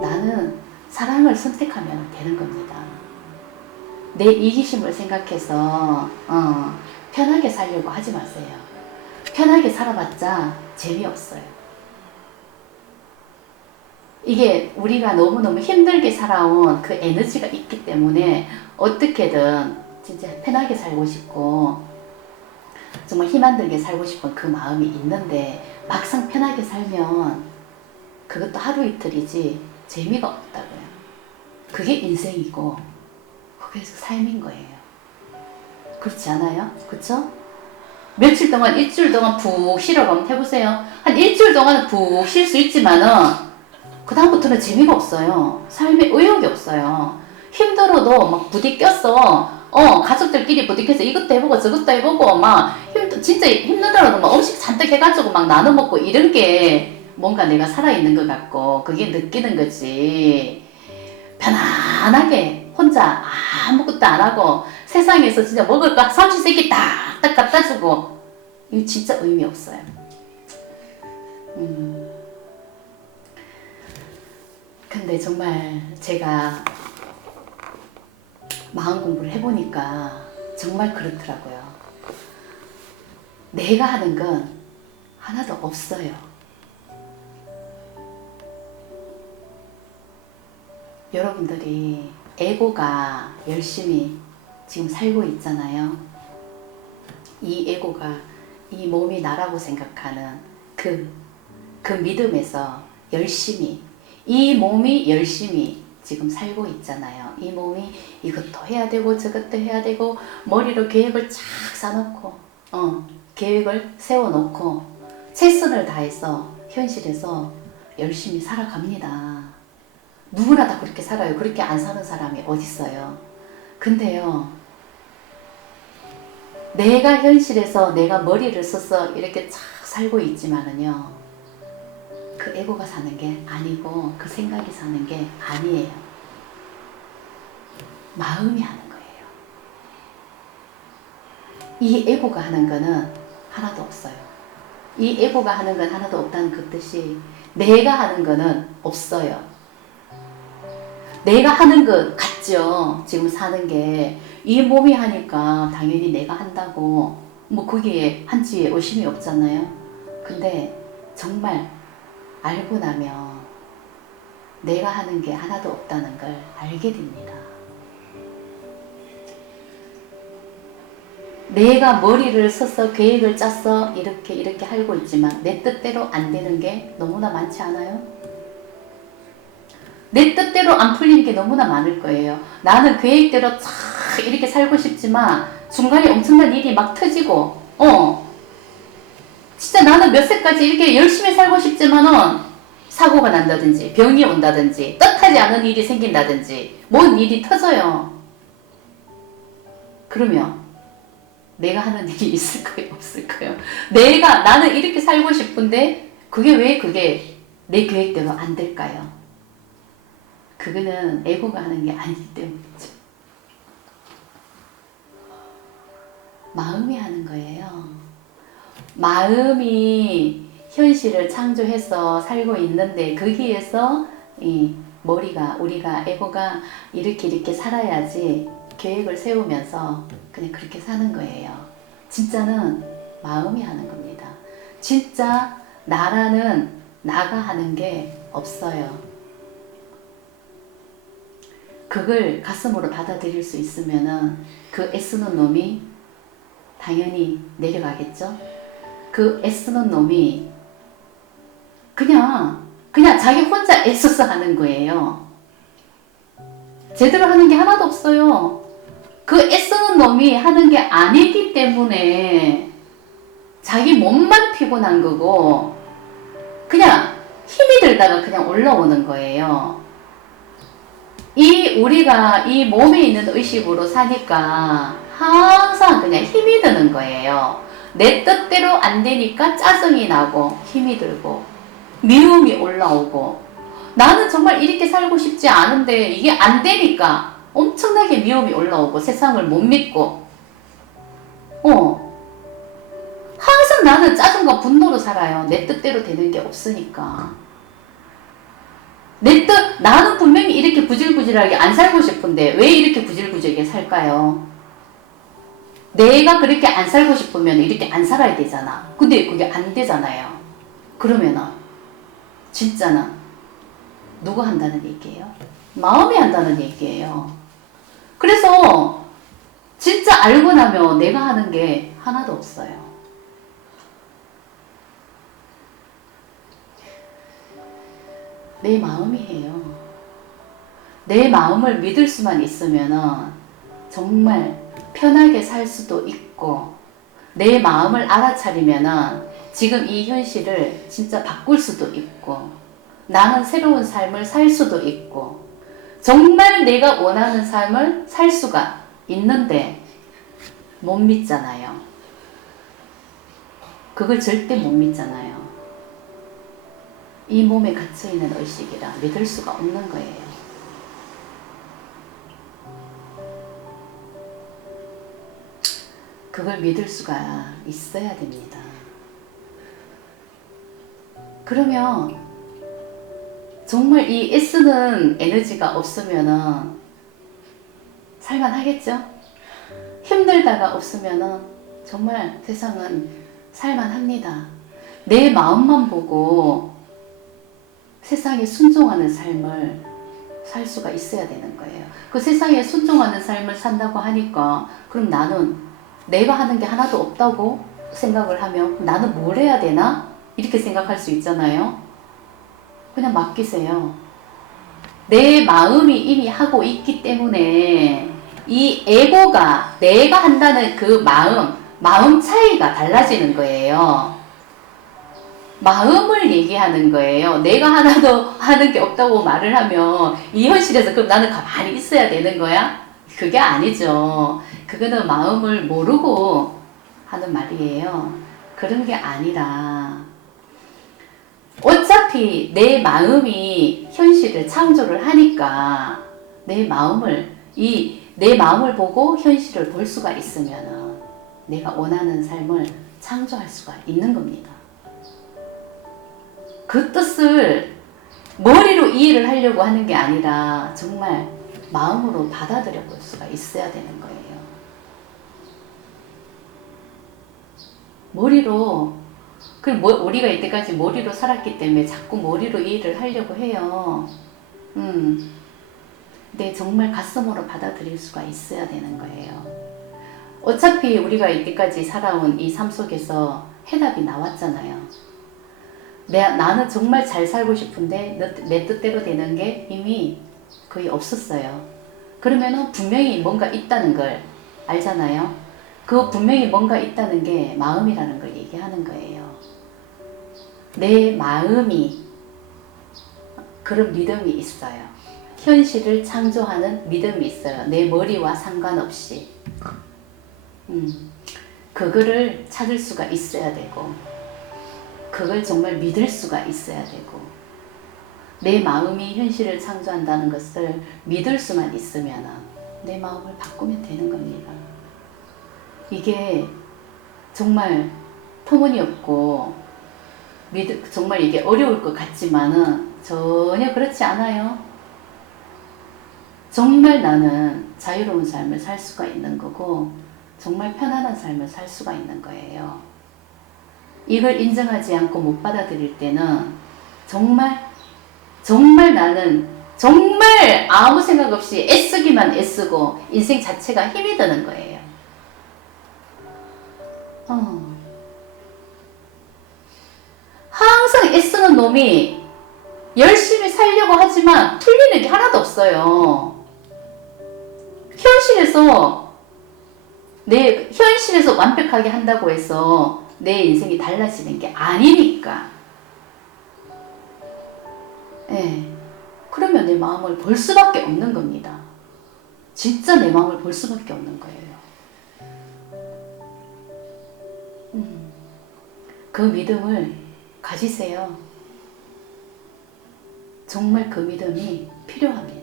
나는 사랑을 선택하면 되는 겁니다. 내 이기심을 생각해서 어, 편하게 살려고 하지 마세요. 편하게 살아봤자 재미없어요. 이게 우리가 너무너무 힘들게 살아온 그 에너지가 있기 때문에 어떻게든 진짜 편하게 살고 싶고 정말 힘안 들게 살고 싶은 그 마음이 있는데 막상 편하게 살면 그것도 하루 이틀이지 재미가 없다고요. 그게 인생이고 그게 삶인 거예요. 그렇지 않아요? 그쵸? 며칠 동안 일주일 동안 푹 쉬라고 해보세요. 한 일주일 동안 푹 쉴 수 있지만은 그 다음부터는 재미가 없어요. 삶에 의욕이 없어요. 힘들어도 막 부딪혔어. 어 가족들끼리 부딪혀서 이것도 해보고 저것도 해보고 막 힘, 진짜 힘들더라도 막 음식 잔뜩 해가지고 막 나눠 먹고 이런 게 뭔가 내가 살아있는 것 같고 그게 느끼는 거지. 편안하게 혼자 아무것도 안 하고 세상에서 진짜 먹을 거 삼시세끼 딱딱 갖다 주고 이거 진짜 의미 없어요. 음. 근데 정말 제가 마음 공부를 해보니까 정말 그렇더라고요. 내가 하는 건 하나도 없어요. 여러분들이 에고가 열심히 지금 살고 있잖아요. 이 에고가 이 몸이 나라고 생각하는 그, 그 믿음에서 열심히, 이 몸이 열심히 지금 살고 있잖아요. 이 몸이 이것도 해야 되고 저것도 해야 되고 머리로 계획을 쫙 쌓아놓고, 어, 계획을 세워놓고 최선을 다해서 현실에서 열심히 살아갑니다. 누구나 다 그렇게 살아요. 그렇게 안 사는 사람이 어딨어요. 근데요, 내가 현실에서 내가 머리를 써서 이렇게 쫙 살고 있지만은요, 그 에고가 사는 게 아니고 그 생각이 사는 게 아니에요. 마음이 하는 거예요. 이 에고가 하는 거는 하나도 없어요. 이 에고가 하는 건 하나도 없다는 그 뜻이 내가 하는 거는 없어요. 내가 하는 것 같죠. 지금 사는 게. 이 몸이 하니까 당연히 내가 한다고. 뭐 거기에 한치의 의심이 없잖아요. 근데 정말 알고 나면 내가 하는 게 하나도 없다는 걸 알게 됩니다. 내가 머리를 써서 계획을 짰어 이렇게 이렇게 하고 있지만 내 뜻대로 안 되는 게 너무나 많지 않아요? 내 뜻대로 안 풀리는 게 너무나 많을 거예요. 나는 계획대로 쫙 이렇게 살고 싶지만 중간에 엄청난 일이 막 터지고, 어. 진짜 나는 몇 세까지 이렇게 열심히 살고 싶지만은 사고가 난다든지 병이 온다든지 뜻하지 않은 일이 생긴다든지 뭔 일이 터져요. 그러면 내가 하는 일이 있을까요? 없을까요? 내가 나는 이렇게 살고 싶은데 그게 왜 그게 내 계획대로 안 될까요? 그거는 에고가 하는 게 아니기 때문이죠. 마음이 하는 거예요. 마음이 현실을 창조해서 살고 있는데 거기에서 이 머리가 우리가 에고가 이렇게 이렇게 살아야지 계획을 세우면서 그냥 그렇게 사는 거예요. 진짜는 마음이 하는 겁니다. 진짜 나라는 나가 하는 게 없어요. 그걸 가슴으로 받아들일 수 있으면은 그 애쓰는 놈이 당연히 내려가겠죠? 그 애쓰는 놈이 그냥, 그냥 자기 혼자 애써서 하는 거예요. 제대로 하는 게 하나도 없어요. 그 애쓰는 놈이 하는 게 아니기 때문에 자기 몸만 피곤한 거고, 그냥 힘이 들다가 그냥 올라오는 거예요. 이 우리가 이 몸에 있는 의식으로 사니까 항상 그냥 힘이 드는 거예요. 내 뜻대로 안 되니까 짜증이 나고 힘이 들고 미움이 올라오고 나는 정말 이렇게 살고 싶지 않은데 이게 안 되니까 엄청나게 미움이 올라오고 세상을 못 믿고 어 항상 나는 짜증과 분노로 살아요. 내 뜻대로 되는 게 없으니까. 내 뜻, 나는 분명히 이렇게 구질구질하게 안 살고 싶은데 왜 이렇게 구질구질하게 살까요? 내가 그렇게 안 살고 싶으면 이렇게 안 살아야 되잖아. 근데 그게 안 되잖아요. 그러면은, 진짜는 누가 한다는 얘기예요? 마음이 한다는 얘기예요. 그래서 진짜 알고 나면 내가 하는 게 하나도 없어요. 내 마음이 해요. 내 마음을 믿을 수만 있으면은 정말 편하게 살 수도 있고 내 마음을 알아차리면은 지금 이 현실을 진짜 바꿀 수도 있고 나는 새로운 삶을 살 수도 있고 정말 내가 원하는 삶을 살 수가 있는데 못 믿잖아요. 그걸 절대 못 믿잖아요. 이 몸에 갇혀있는 의식이라 믿을 수가 없는 거예요. 그걸 믿을 수가 있어야 됩니다. 그러면 정말 이 애쓰는 에너지가 없으면은 살만하겠죠? 힘들다가 없으면은 정말 세상은 살만합니다. 내 마음만 보고 세상에 순종하는 삶을 살 수가 있어야 되는 거예요. 그 세상에 순종하는 삶을 산다고 하니까 그럼 나는 내가 하는 게 하나도 없다고 생각을 하면 나는 뭘 해야 되나? 이렇게 생각할 수 있잖아요. 그냥 맡기세요. 내 마음이 이미 하고 있기 때문에 이 에고가 내가 한다는 그 마음, 마음 차이가 달라지는 거예요. 마음을 얘기하는 거예요. 내가 하나도 하는 게 없다고 말을 하면 이 현실에서 그럼 나는 가만히 있어야 되는 거야? 그게 아니죠. 그거는 마음을 모르고 하는 말이에요. 그런 게 아니라 어차피 내 마음이 현실을 창조를 하니까 내 마음을 이 내 마음을 보고 현실을 볼 수가 있으면 내가 원하는 삶을 창조할 수가 있는 겁니다. 그 뜻을 머리로 이해를 하려고 하는 게 아니라 정말 마음으로 받아들여 볼 수가 있어야 되는 거예요. 머리로 그 뭐, 우리가 이때까지 머리로 살았기 때문에 자꾸 머리로 이해를 하려고 해요. 음. 근데 정말 가슴으로 받아들일 수가 있어야 되는 거예요. 어차피 우리가 이때까지 살아온 이 삶 속에서 해답이 나왔잖아요. 내, 나는 정말 잘 살고 싶은데 내, 내 뜻대로 되는 게 이미 거의 없었어요. 그러면은 분명히 뭔가 있다는 걸 알잖아요. 그 분명히 뭔가 있다는 게 마음이라는 걸 얘기하는 거예요. 내 마음이 그런 믿음이 있어요. 현실을 창조하는 믿음이 있어요. 내 머리와 상관없이. 음, 그거를 찾을 수가 있어야 되고, 그걸 정말 믿을 수가 있어야 되고, 내 마음이 현실을 창조한다는 것을 믿을 수만 있으면 내 마음을 바꾸면 되는 겁니다. 이게 정말 터무니없고 믿, 정말 이게 어려울 것 같지만은 전혀 그렇지 않아요. 정말 나는 자유로운 삶을 살 수가 있는 거고 정말 편안한 삶을 살 수가 있는 거예요. 이걸 인정하지 않고 못 받아들일 때는 정말 정말 나는 정말 아무 생각 없이 애쓰기만 애쓰고 인생 자체가 힘이 드는 거예요. 어. 항상 애쓰는 놈이 열심히 살려고 하지만 틀리는 게 하나도 없어요. 현실에서 내 현실에서 완벽하게 한다고 해서 내 인생이 달라지는 게 아니니까. 예. 네. 그러면 내 마음을 볼 수밖에 없는 겁니다. 진짜 내 마음을 볼 수밖에 없는 거예요. 음. 그 믿음을 가지세요. 정말 그 믿음이 필요합니다.